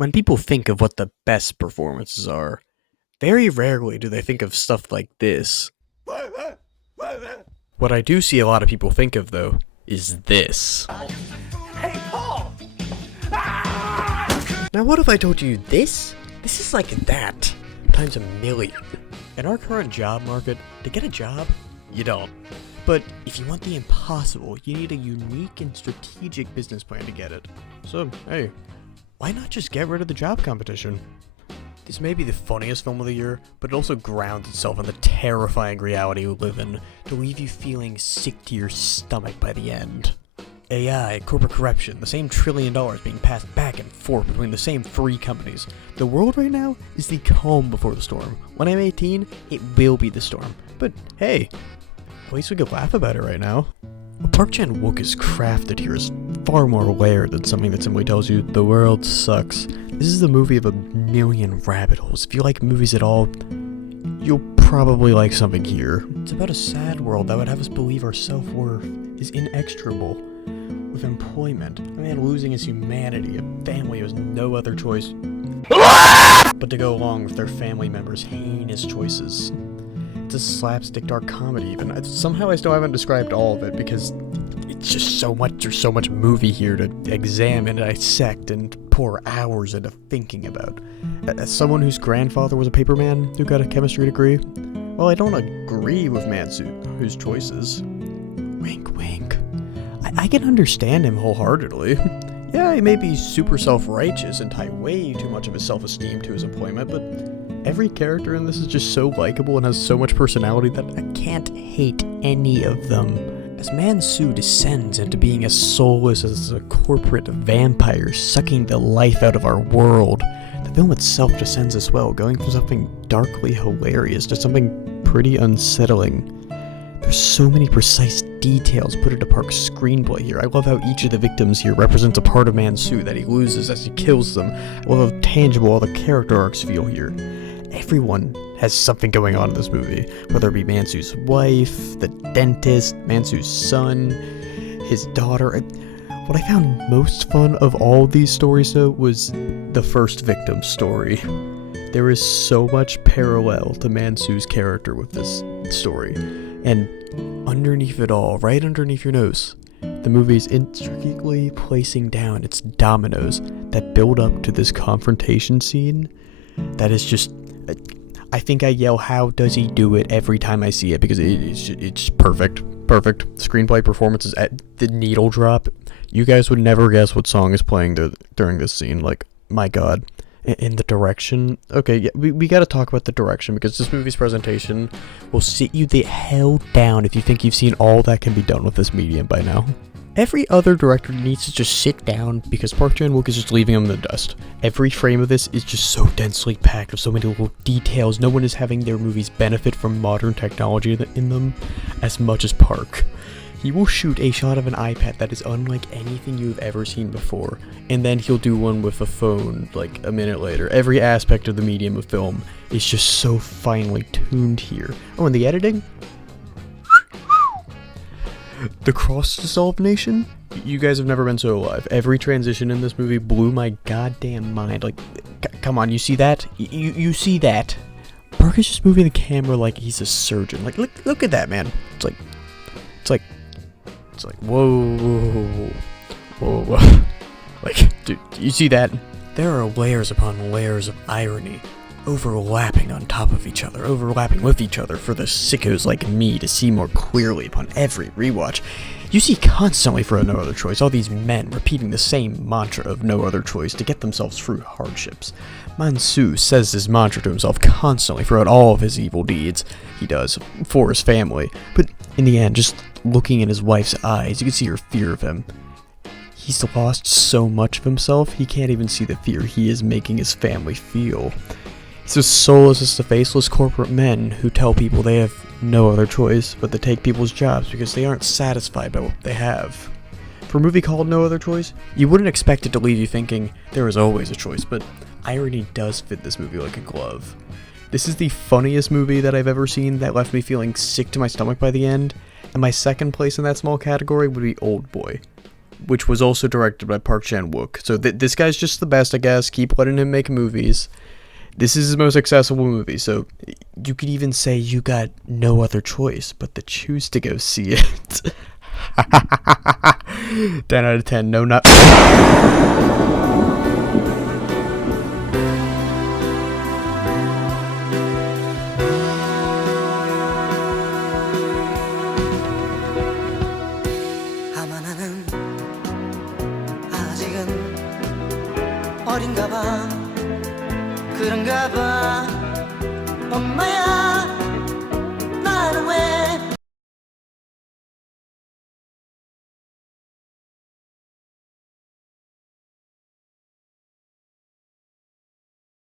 When people think of what the best performances are, very rarely do they think of stuff like this. What I do see a lot of people think of, though, is this. Hey, Paul! Now what if I told you this? This is like that, times a million. In our current job market, to get a job, you don't. But if you want the impossible, you need a unique and strategic business plan to get it. So, hey, why not just get rid of the job competition? This may be the funniest film of the year, but it also grounds itself in the terrifying reality we live in to leave you feeling sick to your stomach by the end. AI, corporate corruption, the same $1 trillion being passed back and forth between the same three companies. The world right now is the calm before the storm. When I'm 18, it will be the storm. But hey, at least we could laugh about it right now. What Park Chan-Wook is crafted here is far more layered than something that simply tells you the world sucks. This is the movie of a million rabbit holes. If you like movies at all, you'll probably like something here. It's about a sad world that would have us believe our self-worth is inexorable. With employment, a man losing his humanity, a family who has no other choice but to go along with their family members' heinous choices. It's a slapstick dark comedy even. Somehow I still haven't described all of it because it's just so much, there's so much movie here to examine, dissect, and pour hours into thinking about. As someone whose grandfather was a paperman who got a chemistry degree, well, I don't agree with Mansu's choices. Wink, wink. I can understand him wholeheartedly. Yeah, he may be super self-righteous and tie way too much of his self-esteem to his employment, but every character in this is just so likable and has so much personality that I can't hate any of them. As Mansu descends into being as soulless as a corporate vampire sucking the life out of our world, the film itself descends as well, going from something darkly hilarious to something pretty unsettling. There's so many precise details put into Park's screenplay here. I love how each of the victims here represents a part of Mansu that he loses as he kills them. I love how tangible all the character arcs feel here. Everyone has something going on in this movie, whether it be Mansu's wife, the dentist, Mansu's son, his daughter. What I found most fun of all these stories, though, was the first victim's story. There is so much parallel to Mansu's character with this story. And underneath it all, right underneath your nose, the movie is intricately placing down its dominoes that build up to this confrontation scene that is just... I think I yell, "How does he do it?" every time I see it, because it's perfect. Perfect. Screenplay performances at the needle drop. You guys would never guess what song is playing during this scene. Like, my god. In the direction. Okay, yeah, we gotta talk about the direction, because this movie's presentation will sit you the hell down if you think you've seen all that can be done with this medium by now. Every other director needs to just sit down because Park Chan-Wook is just leaving them in the dust. Every frame of this is just so densely packed with so many little details. No one is having their movies benefit from modern technology in them as much as Park. He will shoot a shot of an iPad that is unlike anything you've ever seen before, and then he'll do one with a phone like a minute later. Every aspect of the medium of film is just so finely tuned here. Oh, and the editing? The cross-dissolvation? You guys have never been so alive. Every transition in this movie blew my goddamn mind. Like, come on, you see that? You see that? Park is just moving the camera like he's a surgeon. Like, look at that, man. It's like, whoa. Like, dude, you see that? There are layers upon layers of irony, overlapping on top of each other, overlapping with each other for the sickos like me to see more clearly upon every rewatch. You see constantly for No Other Choice, all these men repeating the same mantra of no other choice to get themselves through hardships. Mansu says this mantra to himself constantly throughout all of his evil deeds he does for his family, but in the end, just looking in his wife's eyes, you can see her fear of him. He's lost so much of himself, he can't even see the fear he is making his family feel. He's as soulless as the faceless corporate men who tell people they have no other choice but to take people's jobs because they aren't satisfied by what they have. For a movie called No Other Choice, you wouldn't expect it to leave you thinking there is always a choice, but irony does fit this movie like a glove. This is the funniest movie that I've ever seen that left me feeling sick to my stomach by the end, and my second place in that small category would be Old Boy. which was also directed by Park Chan-Wook. So this guy's just the best, I guess. Keep letting him make movies. This is his most accessible movie, so you could even say you got no other choice but to choose to go see it. 10 out of 10. No, not... 아마 나는 아직은 어린가 봐 그런가 봐 엄마야